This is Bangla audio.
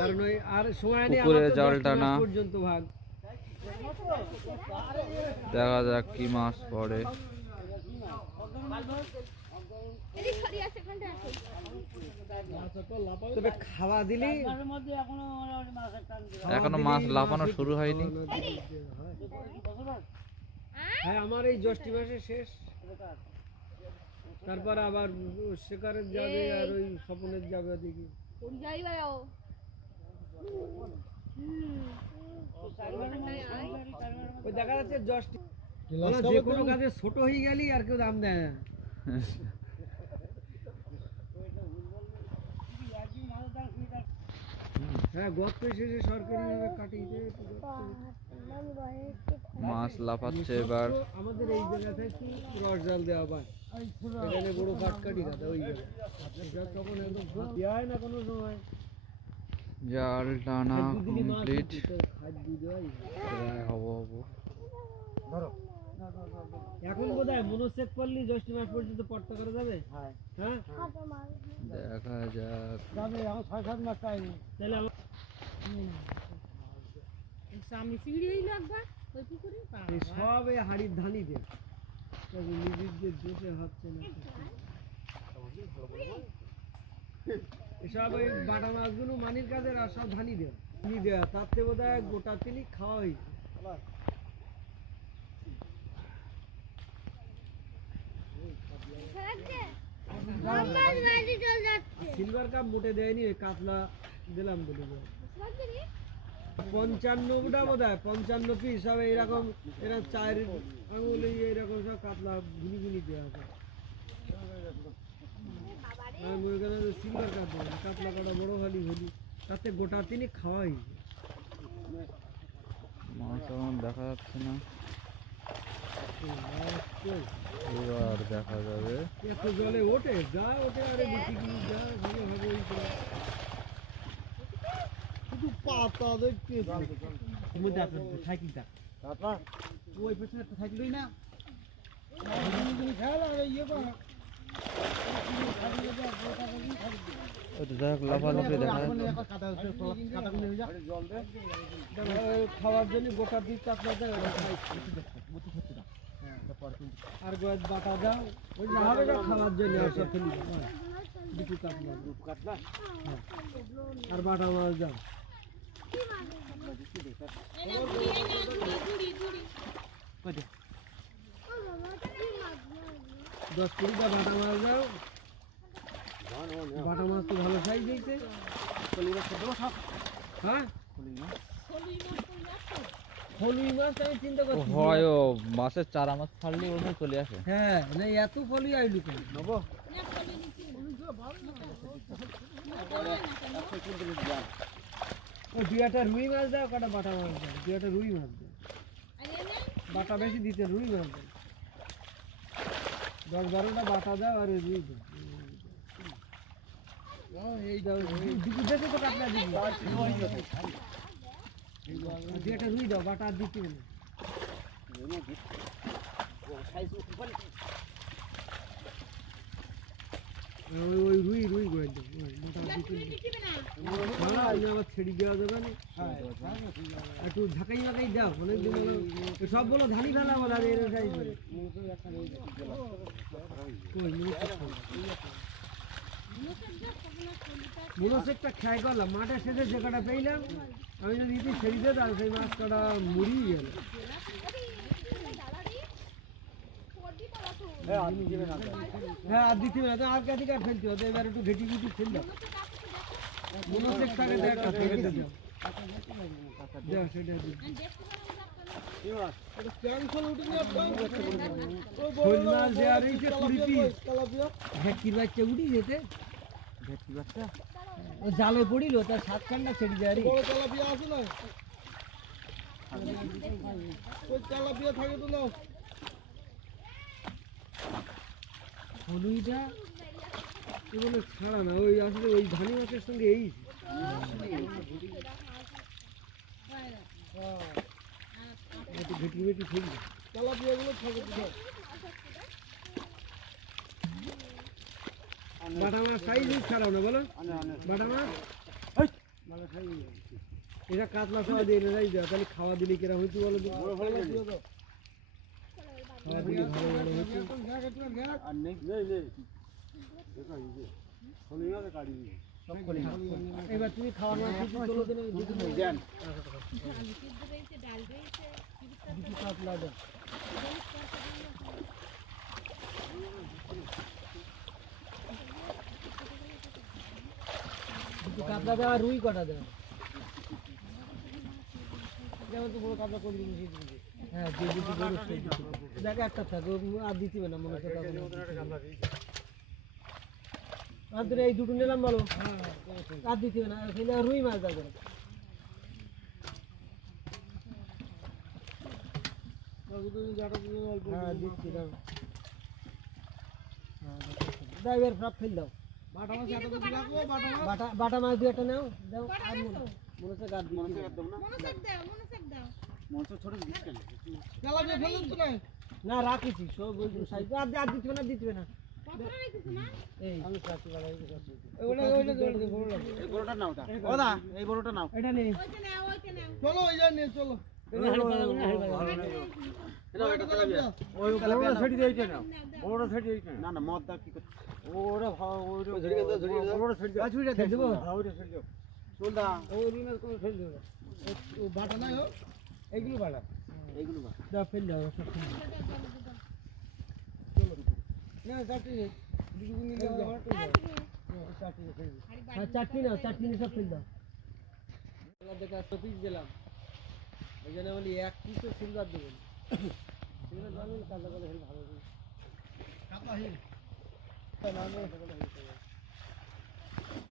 কারণ ওই আর সময় নেই পুকুরে আমার তো জাল 10 টানা। মাস পর্যন্ত ভাগ। দেখা যাক কি মাছ পড়ে। তবে খাওয়া দিলি এখনো মাছ লাফানো শুরু হয়নি। হ্যাঁ আমার এই জ্যৈষ্ঠ মাসে শেষ, তারপর আবার শিকারের যাবে আর ওই স্বপনের যাবে দেখি। ওই দেখা যাচ্ছে জ্যৈষ্ঠ যে কোনো কাজে ছোট হয়ে গেলি আর কেউ দাম দেয় না। হ্যাঁ গর্ত শেষে সরকারি ভাবে কাটিয়ে দেয়। মাছ লাফাচ্ছে এবার। আমাদের এই জায়গা থেকে রস জাল দেওয়া হয়, এখানে বড় কাটকাটি কাটা ওই জায়গায় তখন একদম হয় না কোনো সময়। জাল টানা কমপ্লিট। হবো এখন বোধহয় মনোসেক করলি জ্যৈষ্ঠ মাস পর্যন্ত পট্টা করা যাবে। হ্যাঁ দেখা যাক। যাবে আমার 6-7 মাস টাইম। তাহলে আমার সামনে সিঁড়ি হইলো একবার ওই পুকুরে সব এই হাড়ির ধানি দে নিজেদের দেশে হচ্ছে না। এসব ওই বাটা মাছগুলো মানির কাজের আর সব ধানি দেওয়া ধানি দেওয়া তাতে বোধ হয় গোটা তিনি খাওয়া হয়েছে। সিলভার কাপ মোটে দেয়নি, ওই কাতলা দিলাম বলে 55টা বোধ হয় 55 পিস সব এইরকম এরকম 4 আঙুল এইরকম সব কাতলা গুনি গুনি দেওয়া আছে। আমি মনে করেন সিলভার কাপ কাতলা কটা বড় হলি হলি তাতে গোটা তিনি খাওয়াই। মাছ এখন দেখা যাচ্ছে না, এবার দেখা যাবে। এত জলে ওঠে যা ওঠে আরে দেখি যা ভালো হবে শুধু পাতা দেখতে মধ্যে আপনার সাইকেলটা ওই পেছনে একটা সাইকেলই না খেয়াল আর ইয়ে করা লাফালাফি দেখা খাওয়ার জন্য গোটা দিক কাতলা দেয় আর বাটা দাও ওই যা হবে খাওয়ার জন্য দুটো কাতলা আর বাটা মাছ দাও 10-20টা বাটা মাছ দাও। বাটা মাছ তো ভালো সাইজ হয়েছে। হ্যাঁ ফলুই মাছ আমি চিন্তা করছি হয় ও মাছের চারা মাছ ছাড়লে ওখানে চলে আসে। হ্যাঁ না এত ফলুই আইলু কেন নেবো ও দুইটা রুই মাছ দাও কটা বাটা মাছ দাও দুইটা রুই মাছ দাও বাটা বেশি দিতে রুই মাছ দাও 10-12টা বাটা দাও আর রুই দাও এই দাও দিদি দেখো তো কাটলা দিদি দুইটা রুই দাও বাটা দিতে না ওই রুই রুই করে দাও আবার ছেড়ে দেওয়া যাবে না একটু ঢাকাই মাকাই দাও অনেকদিন সব বলো ধানি ফেলা বলো আর এর মনোসেকটা খেয়াই করলাম মাঠে সেজে যে কটা পেইলাম আমি যদি ইতি ছেড়ে দিয়ে দাও সেই মাছ কটা মুড়িয়ে গেল। হ্যাঁ আর দিতে হবে আর কাটি কাট ফেলতে হবে এবার একটু ঘেটি ঘুটি ফেল দাও মনোসেকটাকে দেখ ফেলে দাও সেটা জালে পড়িল তার 7 কান্ডা ছেড়ে যায় থাকে তো না হলুইটা বলে ছাড়া না ওই আসলে ওই ধানি মাছের সঙ্গে এই ঘেটি ঘেটি ফেলি তেলাপিয়াগুলো থাকে বাটা মাছ সাইজ খারাপ না বলো বাটা মাছ এরা কাতলা খাওয়া দিয়ে এরাই দেয়, তাহলে খাওয়া দিলে কিরা হইতো বলো তো? খাওয়া দিলে ভালো ভালো হইতো। এবার তুমি খাওয়া না কিছু চলো দিনে দুটো কাতলা দাও। দুটো কাতলা দেওয়া, রুই কটা দেওয়া। যেমন তো বড় কাতলা করে দিন হ্যাঁ, দিয়ে দিতে দেখ একটা থাকো আর দিতে না মনে হচ্ছে আর তোর এই দুটো নিলাম বলো আর দিতে না, রুই মাছ দেবে। হ্যাঁ দিচ্ছি দাও, ড্রাইভার সব ফেল দাও। বাটা মাছ দিয়ে একটা নাও দাও। আর মনে হচ্ছে গাছ না রাখিছি সব আর দিতে না, দিতে না। এই আমি এটা নেই, চলো ওই যা নিয়ে চলো। না না মদ দা কি করছে বাটা নাই হোক, এইগুলো বাটা, এইগুলো দাও ফেল দাও সব ফেল দাও। না চাটনি নেই, চাটনি নাও, চাটনি সব ফেল দাও। দেখা পিস দিলাম, ওই জন্য বলি এক পিসও সিলভার দেবেন, সিলভার ভালো কালো কালো ভালো